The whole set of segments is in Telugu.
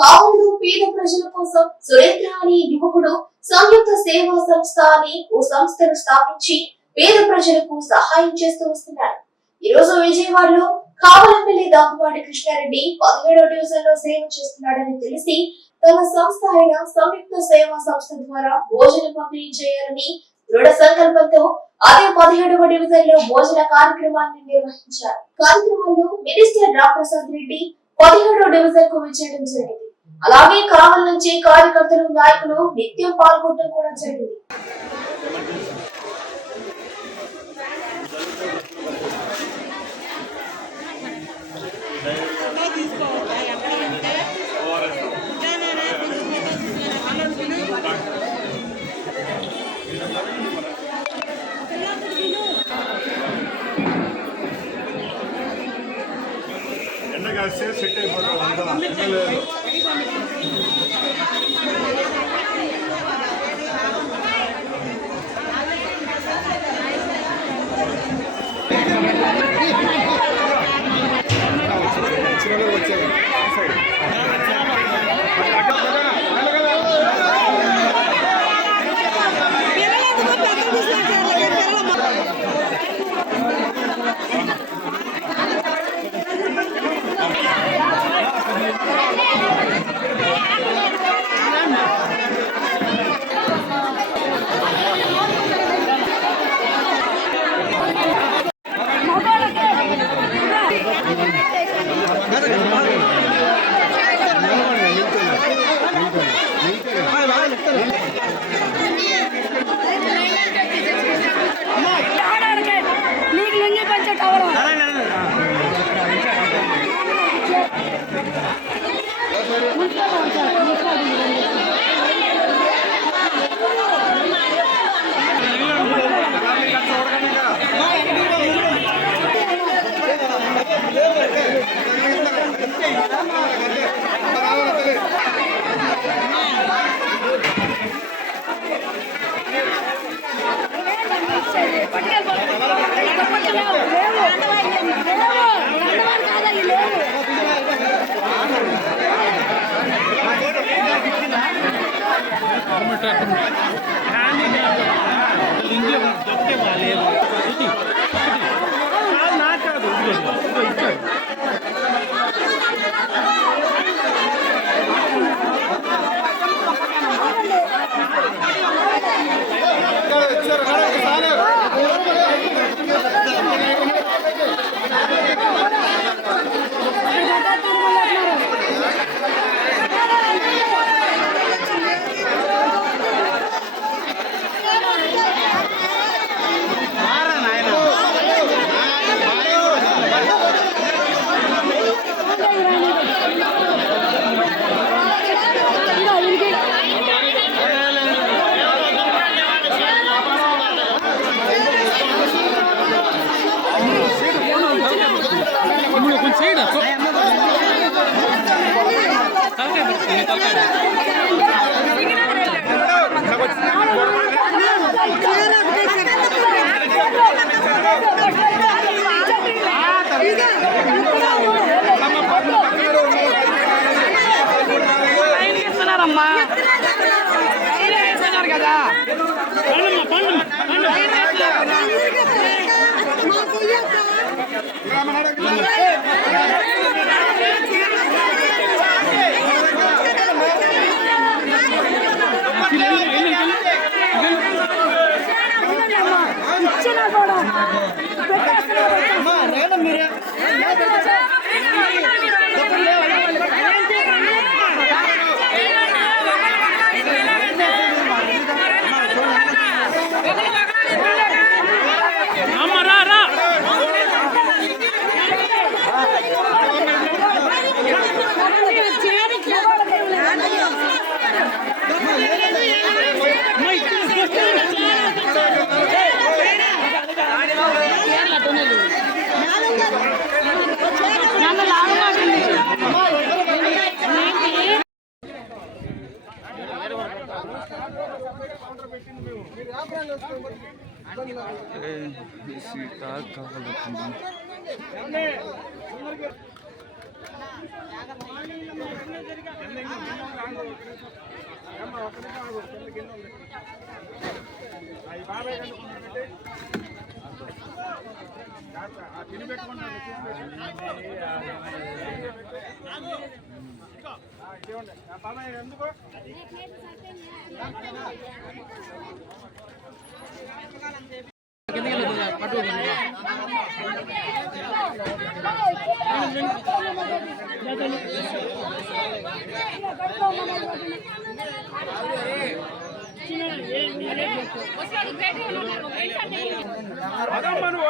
కావులు పేద ప్రజల కోసం సురేంద్ర అనే యువకుడు సంయుక్త సేవా సంస్థ అని ఓ సంస్థను స్థాపించి పేద ప్రజలకు సహాయం చేస్తూ వస్తున్నారు. ఈ రోజు విజయవాడలో కావలపల్లి దాపుపాటి కృష్ణారెడ్డి 17వ డివిజన్ లో సేవ చేస్తున్నాడని తెలిసి తమ సంస్థ అయిన సంయుక్త సేవా సంస్థ ద్వారా భోజన పంపిణీ చేయాలని దృఢ సంకల్పంతో అదే 17వ డివిజన్ లో భోజన కార్యక్రమాన్ని నిర్వహించారు. కార్యక్రమంలో మినిస్టర్ రామప్రసాద్ రెడ్డి 17వ డివిజన్ కు విచ్చేయడం జరిగింది. అలాగే కావల్ నుంచి కార్యకర్తలు నాయకులు నిత్యం పాల్గొనడం కూడా జరిగింది. సెట్ అయిపోతాం కదా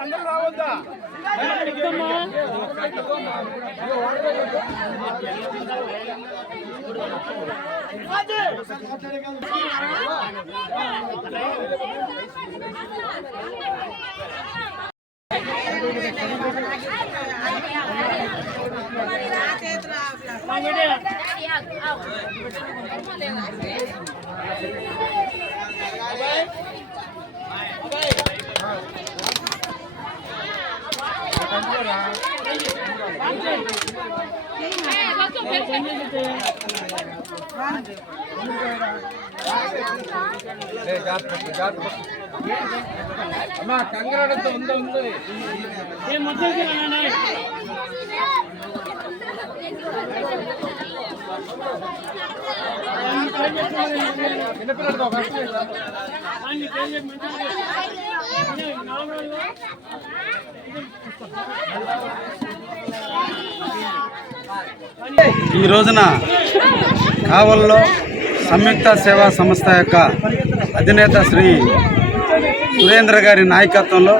అందరూ రావద్దా అమ్మా కంగారంతో ఉందో ఈ రోజున కావల్లో సంయుక్త సేవా సంస్థ యొక్క అధినేత శ్రీ సురేంద్ర గారి నాయకత్వంలో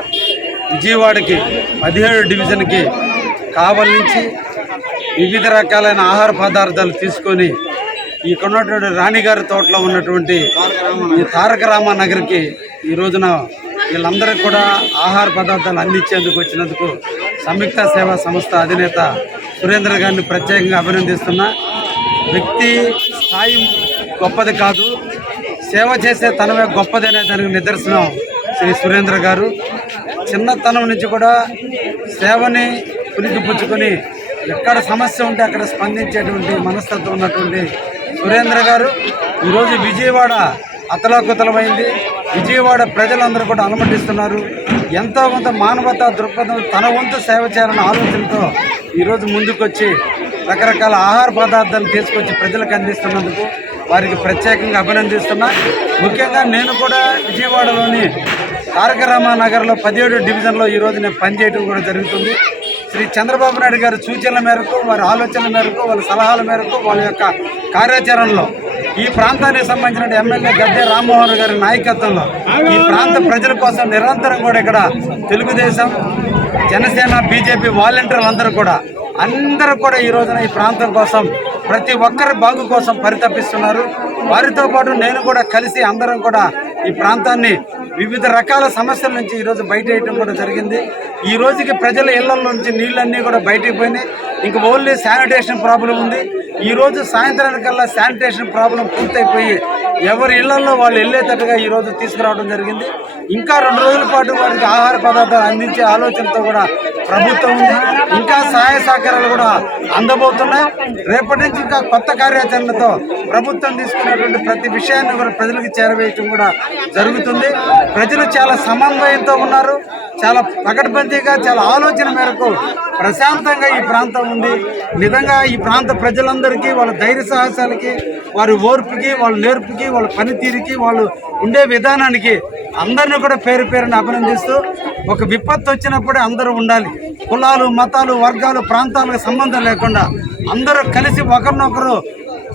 విజయవాడకి 17 డివిజన్కి కావల్ నుంచి వివిధ రకాలైన ఆహార పదార్థాలు తీసుకొని ఇక్కడ ఉన్నటువంటి రాణిగారి తోటలో ఉన్నటువంటి ఈ తారక రామానగర్కి ఈ రోజున వీళ్ళందరికీ కూడా ఆహార పదార్థాలు అందించేందుకు వచ్చినందుకు సంయుక్త సేవా సంస్థ అధినేత సురేంద్ర గారిని ప్రత్యేకంగా అభినందిస్తున్నా. వ్యక్తి స్థాయి గొప్పది కాదు, సేవ చేసే తనమే గొప్పదనే దానికి నిదర్శనం శ్రీ సురేంద్ర గారు. చిన్నతనం నుంచి కూడా సేవని పుణికిపుచ్చుకొని ఎక్కడ సమస్య ఉంటే అక్కడ స్పందించేటువంటి మనస్తత్వం ఉన్నటువంటి సురేంద్ర గారు ఈరోజు విజయవాడ అతలాకుతలమైంది. విజయవాడ ప్రజలందరూ కూడా అనుమతిస్తున్నారు. ఎంతో కొంత మానవతా దృక్పథం తన వంతు సేవ చేయాలన్న ఆలోచనతో ఈరోజు ముందుకొచ్చి రకరకాల ఆహార పదార్థాలు తీసుకొచ్చి ప్రజలకు అందిస్తున్నందుకు వారికి ప్రత్యేకంగా అభినందిస్తున్నా. ముఖ్యంగా నేను కూడా విజయవాడలోని తారక రామానగర్లో 17 డివిజన్లో ఈరోజు నేను పనిచేయడం కూడా జరుగుతుంది. శ్రీ చంద్రబాబు నాయుడు గారి సూచనల మేరకు, వారి ఆలోచనల మేరకు, వాళ్ళ సలహాల మేరకు, వాళ్ళ యొక్క కార్యాచరణలో ఈ ప్రాంతానికి సంబంధించిన ఎమ్మెల్యే గద్దె రామ్మోహన్ గారి నాయకత్వంలో ఈ ప్రాంత ప్రజల కోసం నిరంతరం కూడా ఇక్కడ తెలుగుదేశం, జనసేన, బీజేపీ వాలంటీర్లు అందరూ కూడా ఈ రోజున ఈ ప్రాంతం కోసం ప్రతి ఒక్కరి బాగు కోసం పరితపిస్తున్నారు. వారితో పాటు నేను కూడా కలిసి అందరం కూడా ఈ ప్రాంతాన్ని వివిధ రకాల సమస్యల నుంచి ఈరోజు బయట వేయడం కూడా జరిగింది. ఈ రోజుకి ప్రజల ఇళ్ల నుంచి నీళ్ళన్నీ కూడా బయటికి పోయినాయి. ఇంక ఓన్లీ శానిటేషన్ ప్రాబ్లం ఉంది. ఈరోజు సాయంత్రానికల్లా శానిటేషన్ ప్రాబ్లం పూర్తయిపోయి ఎవరి ఇళ్లలో వాళ్ళు వెళ్ళేటట్టుగా ఈరోజు తీసుకురావడం జరిగింది. ఇంకా 2 రోజుల పాటు వారికి ఆహార పదార్థాలు అందించే ఆలోచనతో కూడా ప్రభుత్వం ఉంది. ఇంకా సహాయ సహకారాలు కూడా అందబోతున్నాయి. రేపటి నుంచి ఇంకా కొత్త కార్యాచరణతో ప్రభుత్వం తీసుకున్నటువంటి ప్రతి విషయాన్ని కూడా ప్రజలకు చేరవేయటం కూడా జరుగుతుంది. ప్రజలు చాలా సమన్వయంతో ఉన్నారు. చాలా పకడ్బందీగా, చాలా ఆలోచన మేరకు ప్రశాంతంగా ఈ ప్రాంతం ఉంది. నిజంగా ఈ ప్రాంత ప్రజలందరికీ వాళ్ళ ధైర్య సాహసాలకి, వారి ఓర్పుకి, వాళ్ళ నేర్పుకి, వాళ్ళ పనితీరుకి, వాళ్ళు ఉండే విధానానికి అందరినీ కూడా పేరు పేరుని అభినందిస్తూ, ఒక విపత్తు వచ్చినప్పుడే అందరూ ఉండాలి. కులాలు, మతాలు, వర్గాలు, ప్రాంతాలకు సంబంధం లేకుండా అందరూ కలిసి ఒకరినొకరు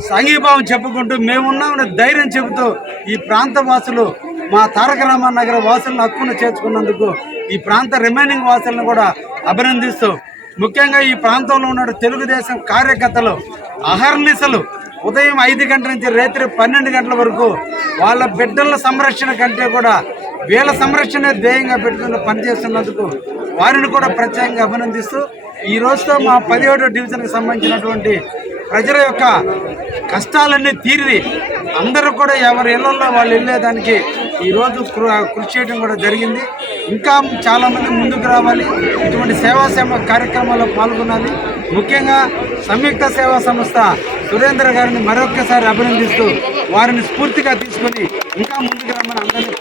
సంఘీభావం చెప్పుకుంటూ మేమున్నామని ధైర్యం చెబుతూ ఈ ప్రాంత వాసులు, మా తారక రామానగర్ వాసులను హక్కును చేర్చుకున్నందుకు ఈ ప్రాంత రిమైనింగ్ వాసులను కూడా అభినందిస్తూ, ముఖ్యంగా ఈ ప్రాంతంలో ఉన్న తెలుగుదేశం కార్యకర్తలు అహర్నిశలు ఉదయం 5 గంటల నుంచి రాత్రి 12 గంటల వరకు వాళ్ళ బిడ్డల సంరక్షణ కంటే కూడా వీళ్ళ సంరక్షణ ధ్యేయంగా పెట్టుకుని పనిచేస్తున్నందుకు వారిని కూడా ప్రత్యేకంగా అభినందిస్తూ, ఈ రోజుతో మా 17వ డివిజన్కి సంబంధించినటువంటి ప్రజల యొక్క కష్టాలన్నీ తీరి అందరూ కూడా ఎవరి ఇళ్లలో వాళ్ళు వెళ్ళేదానికి ఈరోజు కృషి చేయడం కూడా జరిగింది. ఇంకా చాలామంది ముందుకు రావాలి, ఇటువంటి సేవా కార్యక్రమాల్లో పాల్గొనాలి. ముఖ్యంగా సంయుక్త సేవా సంస్థ సురేంద్ర గారిని మరొక్కసారి అభినందిస్తూ వారిని స్ఫూర్తిగా తీసుకొని ఇంకా ముందుకు రమ్మని అందరినీ